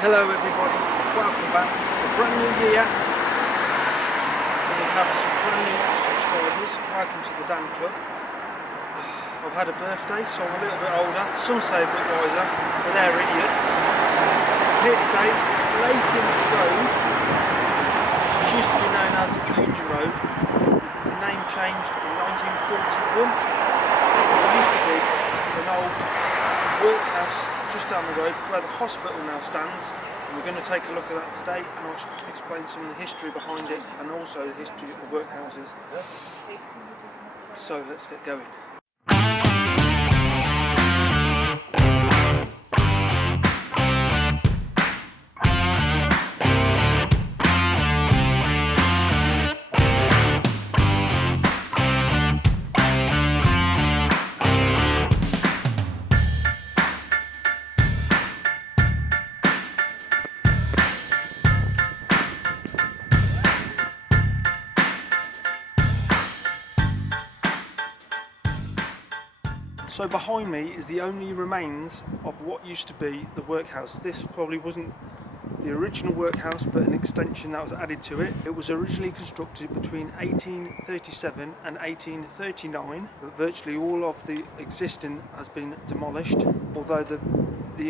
Hello everybody, welcome back. It's a brand new year and we have some brand new subscribers. Welcome to the Dan Club. I've had a birthday, so I'm a little bit older. Some say a bit wiser, but they're idiots. I'm here today, Lakin Road, which used to be known as Union Road. The name changed in 1941. It used to be an old workhouse just down the road where the hospital now stands, and we're going to take a look at that today, and I'll explain some of the history behind it and also the history of the workhouses. So let's get going. So behind me is the only remains of what used to be the workhouse. This probably wasn't the original workhouse, but an extension that was added to it. It was originally constructed between 1837 and 1839, but virtually all of the existing has been demolished, although the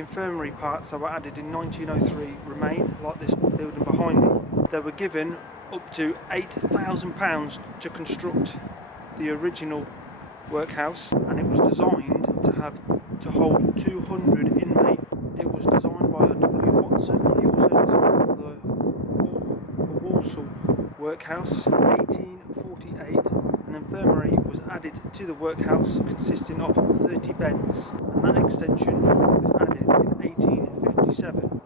infirmary parts that were added in 1903 remain, like this building behind me. They were given up to £8,000 to construct the original workhouse, and it was designed to hold 200 inmates. It was designed by W. Watson. He also designed the Walsall workhouse. In 1848, an infirmary was added to the workhouse consisting of 30 beds, and that extension was added in 1857.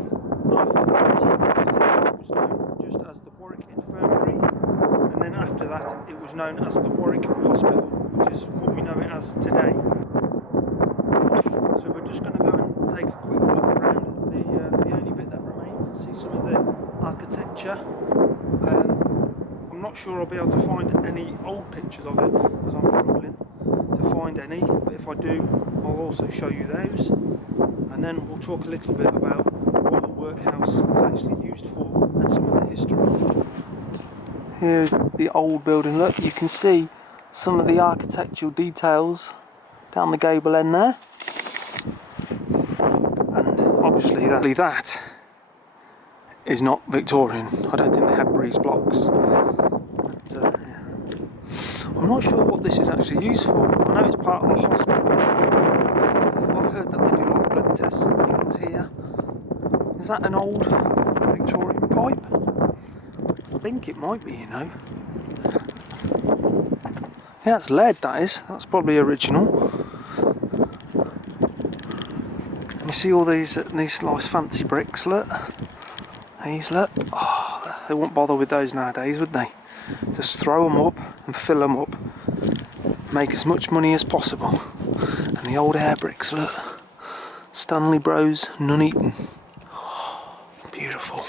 After 1930, it was known just as the Warwick Infirmary, and then after that it was known as the Warwick Hospital, which is what we know it as today. So we're just going to go and take a quick look around the only bit that remains and see some of the architecture. I'm not sure I'll be able to find any old pictures of it because I'm struggling to find any, but if I do I'll also show you those, and then we'll talk a little bit about what the workhouse was actually used for and some of the history. Here's the old building. Look, you can see some of the architectural details down the gable end there, and obviously that is not Victorian. I don't think they had breeze blocks, but I'm not sure what this is actually used for. I know it's part of the hospital. I've heard that they do like blood tests and things here. Is that an old Victorian pipe? I think it might be, you know. Yeah, it's lead, that is. That's probably original. You see all these nice fancy bricks, look. These, look. Oh, they won't bother with those nowadays, would they? Just throw them up and fill them up. Make as much money as possible. And the old air bricks, look. Stanley Bros, Nuneaton. Oh, beautiful.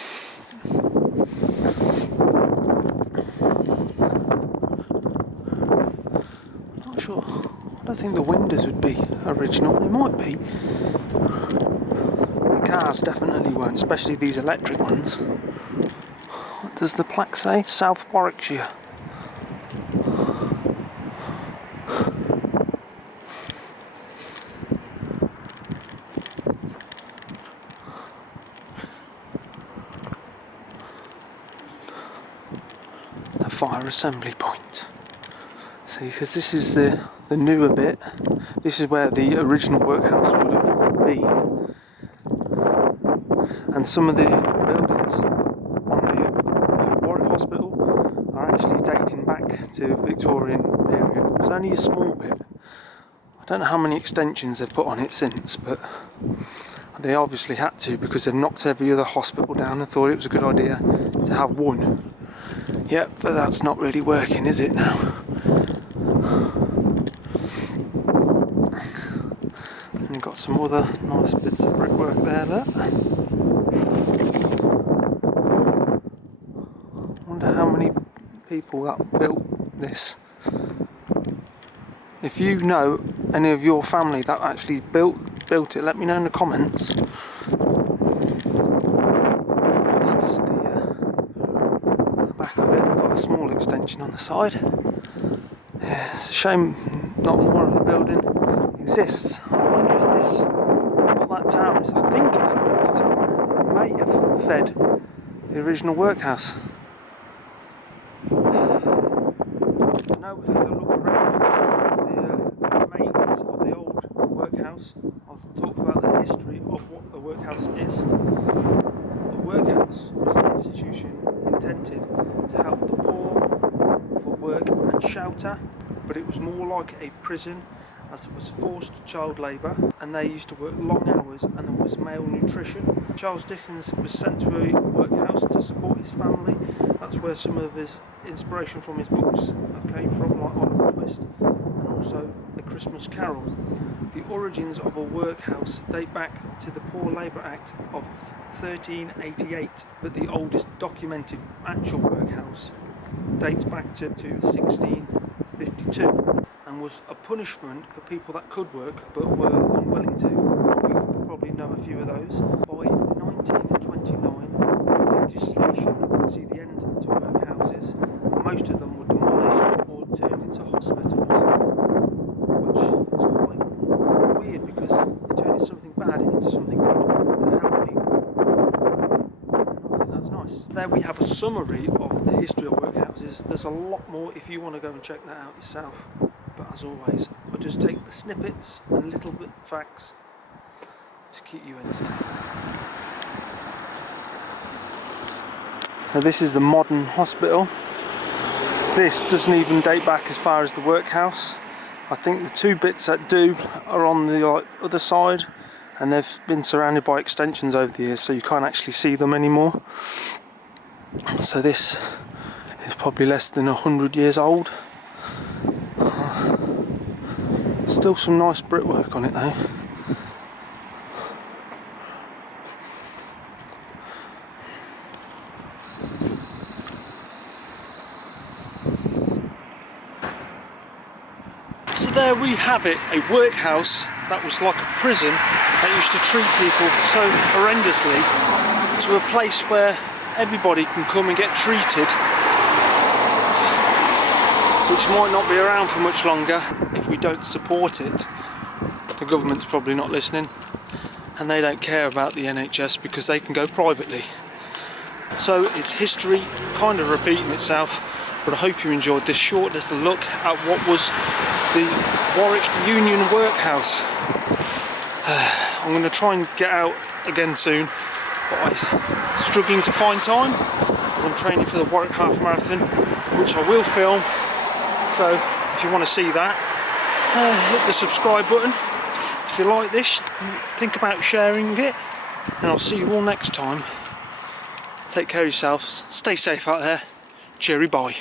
Sure. I don't think the windows would be original. They might be. The cars definitely weren't, especially these electric ones. What does the plaque say? South Warwickshire. The fire assembly point. See, because this is the newer bit. This is where the original workhouse would have been, and some of the buildings on the Warwick Hospital are actually dating back to Victorian period. It's only a small bit. I don't know how many extensions they've put on it since, but they obviously had to, because they've knocked every other hospital down and thought it was a good idea to have one. Yep, but that's not really working, is it now? And got some other nice bits of brickwork there, look. Wonder how many people that built this. If you know any of your family that actually built it, let me know in the comments. extension on the side. Yeah, it's a shame not more of the building exists. I wonder if this, what that tower is. I think it's a water tower. It may have fed the original workhouse. Now we've had a look around the remains of the old workhouse. I'll talk about the history of what the workhouse is. The workhouse was an institution intended to help the poor for work and shelter, but it was more like a prison, as it was forced child labour and they used to work long hours and there was malnutrition. Charles Dickens was sent to a workhouse to support his family. That's where some of his inspiration from his books came from, like Oliver Twist and also A Christmas Carol. The origins of a workhouse date back to the Poor Labour Act of 1388, but the oldest documented actual workhouse dates back to 1652 and was a punishment for people that could work but were unwilling to. We probably know a few of those. By 1929, legislation would see the end to workhouses, and most of them were demolished or turned into hospitals, which is quite weird because you're turning something bad into something good to help people. And I think that's nice. There we have a summary of the history of workhouses. There's a lot more if you want to go and check that out yourself. But as always, I'll just take the snippets and little bit facts to keep you entertained. So this is the modern hospital. This doesn't even date back as far as the workhouse. I think the two bits that do are on the other side, and they've been surrounded by extensions over the years, so you can't actually see them anymore. So this is probably less than 100 years old. Still some nice brickwork on it though. So there we have it, a workhouse that was like a prison that used to treat people so horrendously, to a place where everybody can come and get treated, which might not be around for much longer if we don't support it. The government's probably not listening, and they don't care about the NHS because they can go privately. So it's history kind of repeating itself, but I hope you enjoyed this short little look at what was the Warwick Union Workhouse. I'm going to try and get out again soon, but I'm struggling to find time as I'm training for the Warwick Half Marathon, which I will film. So if you want to see that, hit the subscribe button. If you like this, think about sharing it, and I'll see you all next time. Take care of yourselves, stay safe out there, cheery bye.